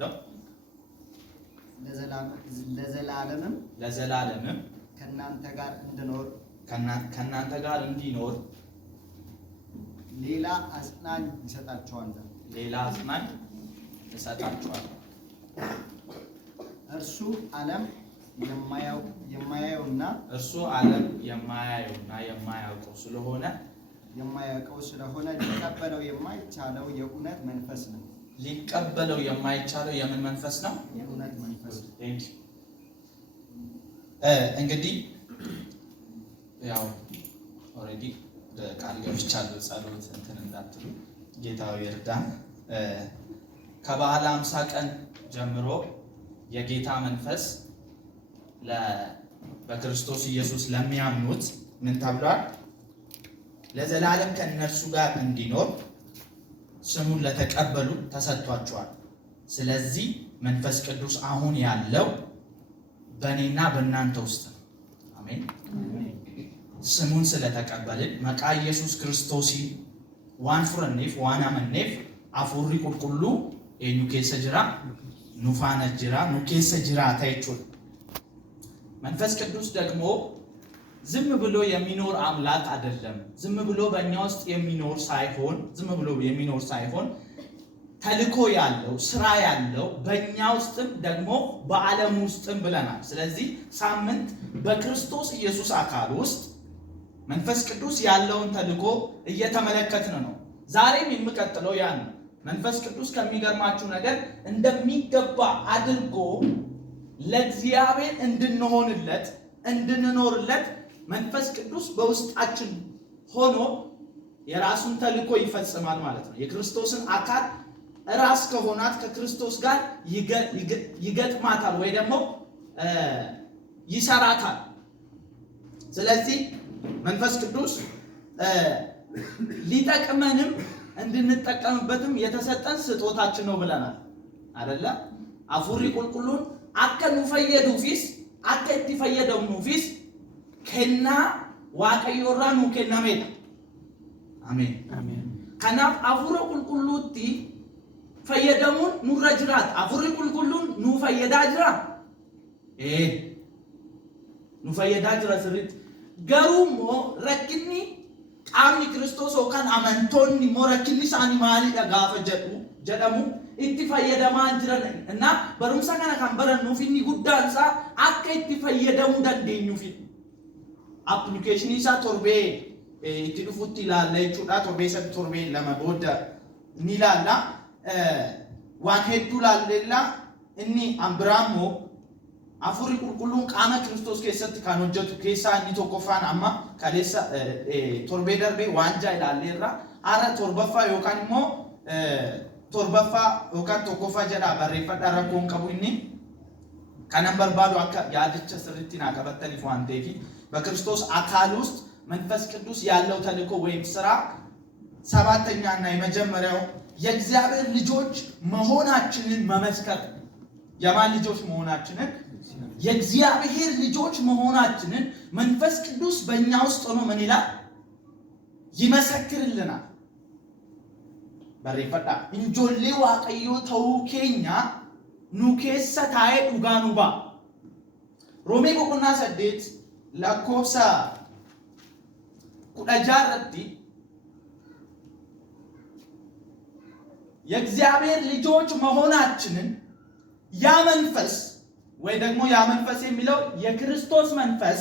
አነባለሁ። ለዘላለምም ከእናንተ ጋር እንዲኖር ሌላ አጽናኝ ይሰጣችኋል። እርሱ ዓለም የማያየውና የማያውቀው ስለሆነ ሊቀበለው የማይቻለው የእውነት መንፈስ ነው። ሊቀበለው የማይቻለው የምን መንፈስ ነው? የእውነት መንፈስ። እንግዲህ ያው ኦሬዲ ቃል ገብቻለሁ ጸሎት እንትን እንዳትሉ ጌታው ይርዳን። ከበዓለ ሃምሳ ቀን ጀምሮ የጌታ መንፈስ በክርስቶስ ኢየሱስ ለሚያምኑት ምን ተብሏል? ለዘላለም ከእነርሱ ጋር እንዲኖር ስሙን ለተቀበሉ ተሰጥቷቸዋል። ስለዚህ መንፈስ ቅዱስ አሁን ያለው በእኔና በእናንተ ውስጥ ነው። አሜን። ስሙን ስለተቀበልን መቃ ኢየሱስ ክርስቶስ ዋን ፍረኔፍ ዋን አመኔፍ አፉሪ ቁልቁሉ ኤኙ ኬሰ ጅራ ኑፋነ ጅራ ኑ ኬሰ ጅራ ታይቹል መንፈስ ቅዱስ ደግሞ ዝም ብሎ የሚኖር አምላክ አይደለም። ዝም ብሎ በእኛ ውስጥ የሚኖር ሳይሆን ተልኮ ያለው ስራ ያለው በእኛ ውስጥም ደግሞ በዓለም ውስጥም ብለናል። ስለዚህ ሳምንት በክርስቶስ ኢየሱስ አካል ውስጥ መንፈስ ቅዱስ ያለውን ተልኮ እየተመለከትን ነው። ዛሬም የሚቀጥለው ያን ነው። መንፈስ ቅዱስ ከሚገርማችሁ ነገር እንደሚገባ አድርጎ ለእግዚአብሔር እንድንኖርለት መንፈስ ቅዱስ በውስጣችን ሆኖ የራሱን ተልኮ ይፈጽማል ማለት ነው። የክርስቶስን አካል ራስ ከሆናት ከክርስቶስ ጋር ይገጥማታል ወይ ደግሞ ይሰራታል። ስለዚህ መንፈስ ቅዱስ ሊጠቅመንም እንድንጠቀምበትም የተሰጠን ስጦታችን ነው ብለናል አይደለ? አፉሪ ቁልቁሉን አከኑ ፈየዱፊስ አከቲ ፈየደሙፊስ ከና ዋቀዮራ ኑ ከናሜት አሜን አሜን። ከናፍ አፉሪ ቁልቁሉቲ ፈየደሙን ኑረ ጅራት አፉሪ ቁልቁሉን ኑ ፈየዳ ጅራ ኑ ፈየዳ ጅራ ስሪት ገሩሞ ረክኒ ቃምኒ ክርስቶስ ወካን አመንቶኒ ሞረክኒ ሳኒ ማሊ ጋፈ ጀደሙ itti fayyadamaa jiran እና barumsa kana kan barannuuf inni guddaan isaa akka itti fayyadamuu dandeenyuuf application isaa torbee itti dhufutti ilaalla jechuudha. torbee lama booda ni ilaalla waan hedduu ilaalla. inni ambiraammoo afurri qulqulluun qaama Kiristoos keessatti kan hojjetu keessaa inni tokkoffaan amma kaleessa torbee darbee waan jaa ilaalleerra har'a torbaffaa yookaan immoo torbaffaa yookaan tokkoffaa jedha barreeffadhaa rakkoon qabu inni kanan barbaadu akka yaadicha sirriitti naa qabattaniif waan ta'eef በክርስቶስ አካል ውስጥ መንፈስ ቅዱስ ያለው ተልእኮ ወይም ስራ ሰባተኛና የመጀመሪያው የእግዚአብሔር ልጆች መሆናችንን መመስከር። የማን ልጆች መሆናችንን? የእግዚአብሔር ልጆች መሆናችንን መንፈስ ቅዱስ በእኛ ውስጥ ሆኖ ምን ይላል? ይመሰክርልናል። barreeffadha injoollee waaqayyoo ta'uu keenya nu keessa taa'ee dhugaa nu ba'a. Roomee boqonnaa 8 lakkoofsa 16 irratti የእግዚአብሔር ልጆች መሆናችንን ያ መንፈስ ወይ ደግሞ ያ መንፈስ የሚለው የክርስቶስ መንፈስ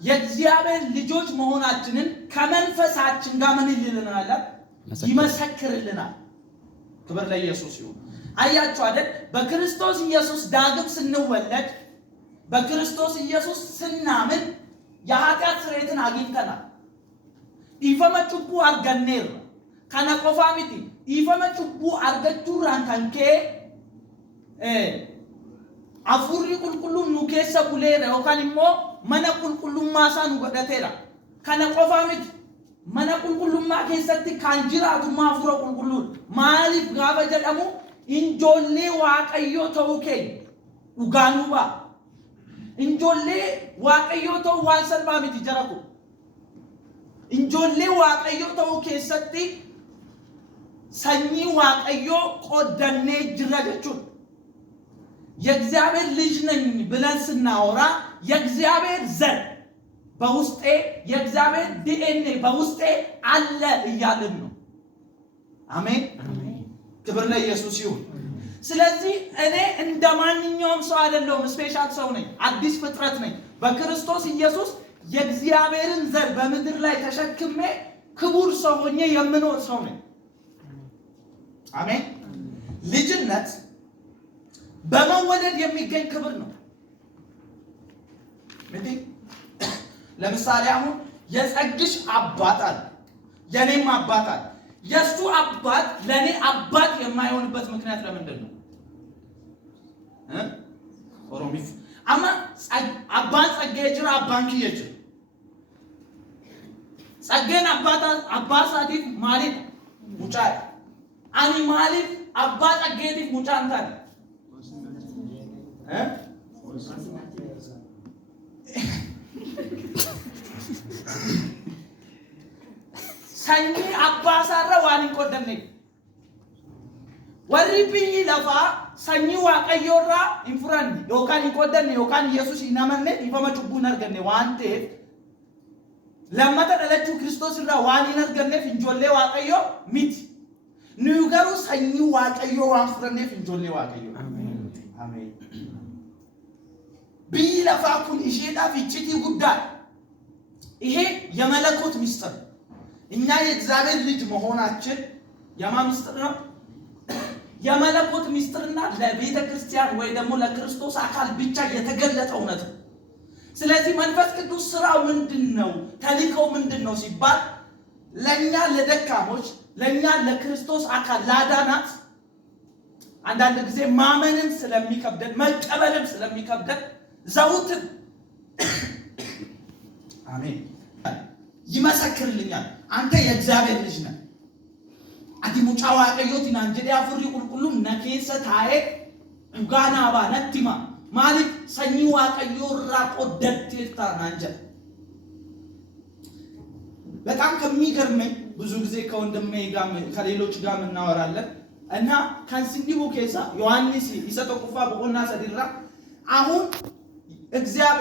የእግዚአብሔር ልጆች መሆናችንን ከመንፈሳችን ጋር ምን ይልልናል? ይመሰክርልናል። ክብር ለኢየሱስ ይሁን። አያችሁ አይደል? በክርስቶስ ኢየሱስ ዳግም ስንወለድ በክርስቶስ ኢየሱስ ስናምን የኃጢአት ስርየትን አግኝተናል። ኢፈመ ጩቡ አርገኔር ከነ ቆፋ ሚቲ ኢፈመ ጩቡ አርገቹራን ከንኬ አፉሪ ቁልቁሉን ኑ ኬሰ ቡሌረ ዮካን ኢሞ መነ ቁልቁሉማሳ ኑ ጎደቴራ ከነ ቆፋ ሚቲ mana qulqullummaa keessatti kan jiraatu maafura qulqulluun maaliif gaafa jedhamu injoollee waaqayyoo ta'uu keenya dhugaa nu ba'a. injoollee waaqayyoo ta'uu waan salphaa miti jaraku. injoollee waaqayyoo ta'uu keessatti ሰኚ ዋቀዮ ቆደኔ ጅራጀቹን የእግዚአብሔር ልጅ ነኝ ብለን ስናወራ የእግዚአብሔር ዘር በውስጤ የእግዚአብሔር ዲኤንኤ በውስጤ አለ እያልን ነው። አሜን። ክብር ለኢየሱስ ይሁን። ስለዚህ እኔ እንደማንኛውም ሰው አይደለሁም፣ ስፔሻል ሰው ነኝ፣ አዲስ ፍጥረት ነኝ። በክርስቶስ ኢየሱስ የእግዚአብሔርን ዘር በምድር ላይ ተሸክሜ ክቡር ሰው ሆኜ የምኖር ሰው ነኝ። አሜን። ልጅነት በመወለድ የሚገኝ ክብር ነው። ለምሳሌ አሁን የጸግሽ አባት አለ፣ የኔም አባት አለ። የሱ አባት ለኔ አባት የማይሆንበት ምክንያት ለምንድን ነው? ኦሮሚፍ አማ አባን ጸጌ ጅራ አባን ከየጅ ጸጌን አባሳዲፍ ማለት ሙጫ አኒ ማለት አባ ጸጌቲፍ ሙጫ አንታል ሰኚ አባሳረ ዋን ቆደኔ ወሪቢ ለፋ ሰኚ ዋቀዮራ ኢንፍራን ዮካን ቆደኔ ዮካን ኢየሱስ ይናመነ ይፈማ ጩቡን አርገኔ ዋንቴ ለማተ ደለቹ ክርስቶስ ራ ዋን ይነርገኔ ፍንጆሌ ዋቀዮ ሚት ንዩገሩ ሰኚ ዋቀዮ ዋን ፍረኔ ፍንጆሌ ዋቀዮ አሜን አሜን ቢለፋ ኩን ይሽዳ ፍጭቲ ጉዳይ ይሄ የመለኮት ሚስጥር እኛ የእግዚአብሔር ልጅ መሆናችን የማን ሚስጥር ነው? የመለኮት ሚስጥርና ለቤተ ክርስቲያን ወይ ደግሞ ለክርስቶስ አካል ብቻ የተገለጠ እውነት ነው። ስለዚህ መንፈስ ቅዱስ ስራው ምንድነው? ተልእኮው ምንድነው ሲባል ለኛ ለደካሞች ለኛ ለክርስቶስ አካል ላዳናት አንዳንድ ጊዜ ማመንን ስለሚከብደን መቀበልን ስለሚከብደን ዘውትር አሜን ይመሰክርልኛል አንተ የእግዚአብሔር ልጅ ነህ አዲ ሙጫዋ ቀዮት ናንጀዲ አፍሪ ቁልቁሉ ነከሰ ታዬ ኡጋና ባነቲማ ማለት ሰኚ ዋቀዮ ራቆደት ታናንጀ በጣም ከሚገርመኝ ብዙ ጊዜ ከወንድሜ ጋር ከሌሎች ጋር እናወራለን እና ካንሲዲቡ ኬሳ ዮሐንስ ይሰጠቁፋ በቆና ሰዲራ አሁን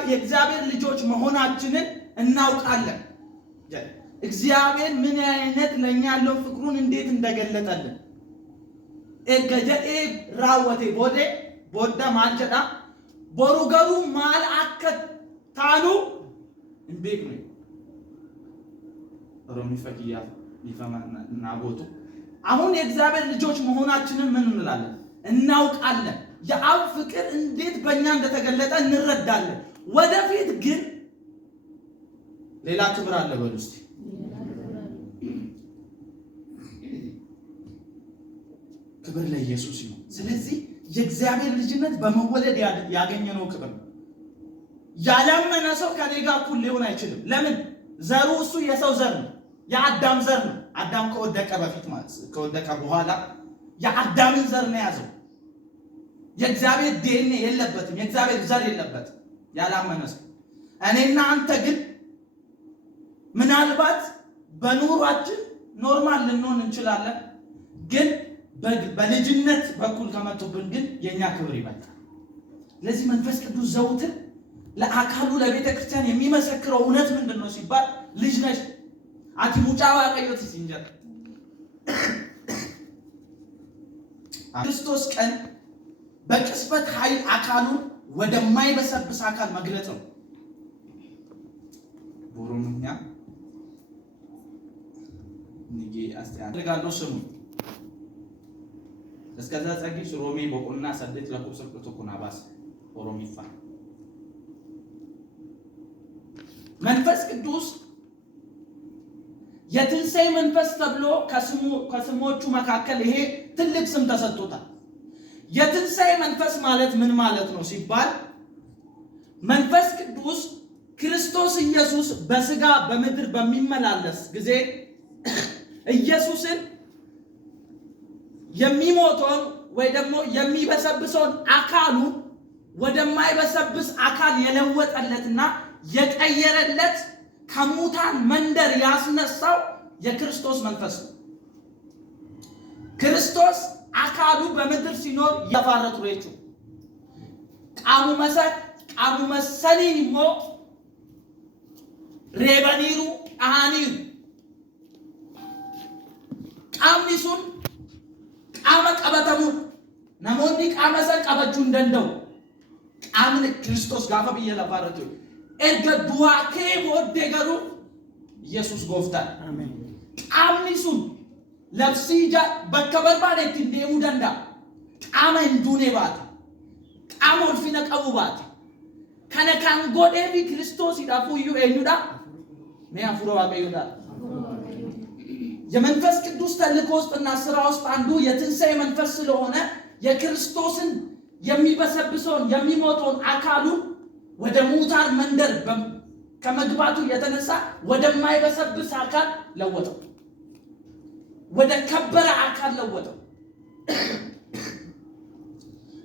የእግዚአብሔር ልጆች መሆናችንን እናውቃለን። እግዚአብሔር ምን አይነት ለኛ ያለው ፍቅሩን እንዴት እንደገለጠልን እገጀኤ ራወቴ ቦዳ ማንጀዳ ቦሩገሩ ማል አከታሉ እንቤክ ነው ሮሚ ፈቂያ ይፈማና ጎቱ አሁን የእግዚአብሔር ልጆች መሆናችንን ምን እንላለን? እናውቃለን። የአብ ፍቅር እንዴት በእኛ እንደተገለጠ እንረዳለን። ወደፊት ግን ሌላ ክብር አለ በሉስቲ ክብር ለኢየሱስ ይሁን። ስለዚህ የእግዚአብሔር ልጅነት በመወለድ ያገኘነው ክብር ነው። ያላመነ ሰው ከኔ ጋር እኩል ሊሆን አይችልም። ለምን? ዘሩ እሱ የሰው ዘር ነው፣ የአዳም ዘር ነው። አዳም ከወደቀ በፊት ማለት ከወደቀ በኋላ የአዳምን ዘር ነው ያዘው። የእግዚአብሔር ዲኤንኤ የለበትም፣ የእግዚአብሔር ዘር የለበትም ያላመነ ሰው። እኔና አንተ ግን ምናልባት በኑሯችን ኖርማል ልንሆን እንችላለን፣ ግን በልጅነት በኩል ከመጡብን ግን የኛ ክብር ይበልጣል። ለዚህ መንፈስ ቅዱስ ዘውትር ለአካሉ ለቤተ ክርስቲያን የሚመሰክረው እውነት ምንድነው ሲባል ልጅ ነሽ አቲ ሙጫዋ ቀዮት ሲንጀር ክርስቶስ ቀን በቅስበት ኃይል አካሉን ወደማይበሰብስ አካል መግለጥ ነው። ቦሮምኛ ንጌ አስተያየጋለው ስሙ እስከዛ ጸጊስ ሮሜ በቆና ሰደት ለቁጥር ቁጥቁና ባስ ኦሮሚፋ መንፈስ ቅዱስ የትንሣኤ መንፈስ ተብሎ ከስሞቹ መካከል ይሄ ትልቅ ስም ተሰጥቶታል። የትንሣኤ መንፈስ ማለት ምን ማለት ነው ሲባል መንፈስ ቅዱስ ክርስቶስ ኢየሱስ በስጋ በምድር በሚመላለስ ጊዜ ኢየሱስን የሚሞተውን ወይ ደግሞ የሚበሰብሰውን አካሉ ወደማይበሰብስ አካል የለወጠለትና የቀየረለት ከሙታን መንደር ያስነሳው የክርስቶስ መንፈስ ነው። ክርስቶስ አካሉ በምድር ሲኖር ያፋረቱ ረቹ ቃሙ መሰኒን ሞ ሬበኒሩ አሃኒሩ ቃምኒ ሱን ቃመ ቀበተሙ ነሞኒ ቃመሰ ቀበቹ እንደንደው ቃምን ክርስቶስ ጋፈ ብየ ለፋረቱ ኤርገ ዱዋኬ ወደ ገሩ ኢየሱስ ጎፍታል አሜን ቃምኒ ሱን ለብሲጃ በከበር ባለት እንደሙ ደንዳ ቃመ እንዱኔ ባት ቃመ ወልፊነ ቀቡባት ከነ ካንጎዴ ቢ ክርስቶስ ይዳፉ ዩ ኤኙዳ ሚያፍሮ ዋቀዩዳ የመንፈስ ቅዱስ ተልእኮ ውስጥና ስራ ውስጥ አንዱ የትንሣኤ መንፈስ ስለሆነ የክርስቶስን የሚበሰብሰውን የሚሞተውን አካሉን ወደ ሙታን መንደር ከመግባቱ የተነሳ ወደማይበሰብስ አካል ለወጠው፣ ወደ ከበረ አካል ለወጠው።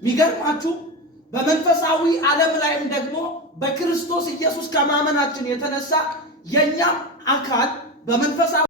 ሚገርማችሁ በመንፈሳዊ ዓለም ላይም ደግሞ በክርስቶስ ኢየሱስ ከማመናችን የተነሳ የኛ አካል በመንፈሳዊ